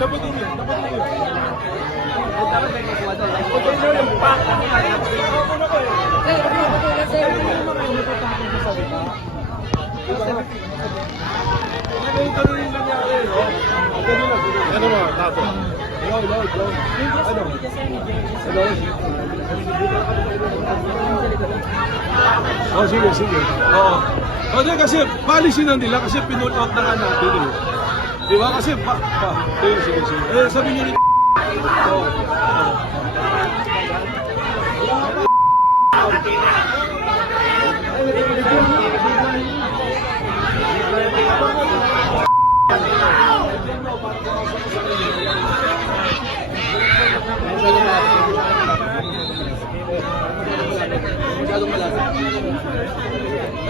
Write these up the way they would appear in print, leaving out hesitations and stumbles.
Damputin niyo. Dapat may kukuha doon. Dapat yung pack. Ano mo, tato? Oh, sige. Oo. Kasi policy na nila kasi pinull out na nga natin eh. Di ba? Kasi sige. Sabi niyo ni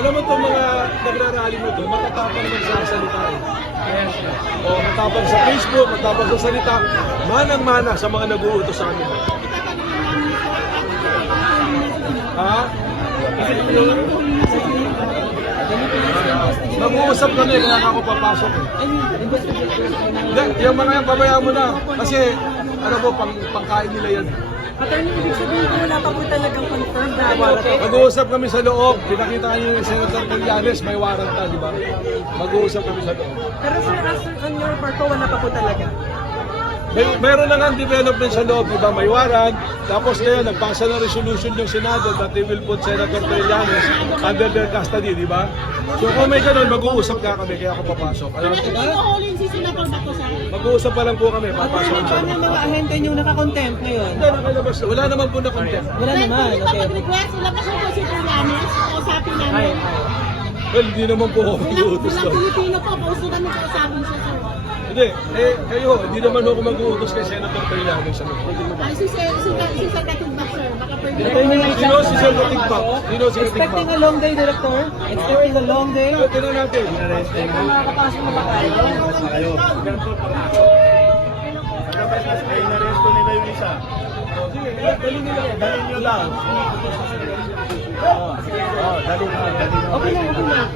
alam mo itong mga nagrarally mo ito, matatapang naman sa salita eh. O matapang sa Facebook, matapang sa salita, manang-mana sa mga nag-uutos sa kanila. Ha? Nag-uusap kami, kaya ako papasok eh. Hindi, yung mga yan, pabayaan mo na. Kasi, ano po, pangkain nila yan. Attorney, ibig sabihin ko wala pa po talagang confirmed na okay? Mag-uusap kami sa loob. Pinakita niyo yung Senator Trillanes, may warrant na, di ba? Mag-uusap kami sa loob. Pero sir, as on your part po, wala pa po talaga. Meron na nga development sa loob, di ba? May warrant. Tapos ngayon, nagpasa ng resolution yung Senado that they will put Senator Trillanes under their custody, di ba? So kung may ganun, mag-uusap ka kami, kaya ako papasok. Alam mo ba? Mag-uusap pa lang po kami, papasok. Attorney, paano yung mga ahente nyo naka-contempt ngayon? Hindi, nakalabas. Wala naman po na content. Wala naman, okay. Request, wala pa siya po si Trillanes, kausapin namin. Well, hindi naman po ako mag-uutos Walang doon. Pilipino po, pauso kami kausapin siya, sir. Hindi, kayo, hindi naman ako mag-uutos kay Senator Trillanes sa loob. Ay, si Secretary Back, sir. Baka pwede. Sino si Senator Tigbak? Sino si Expecting Tigbak? a long day, Director? Expecting a long day? Tingnan natin. Kung makakapasok na ba kayo? Inaresto nila yung isa. Dali nila. Dalhin nyo lang. Dalhin nyo. Okay lang.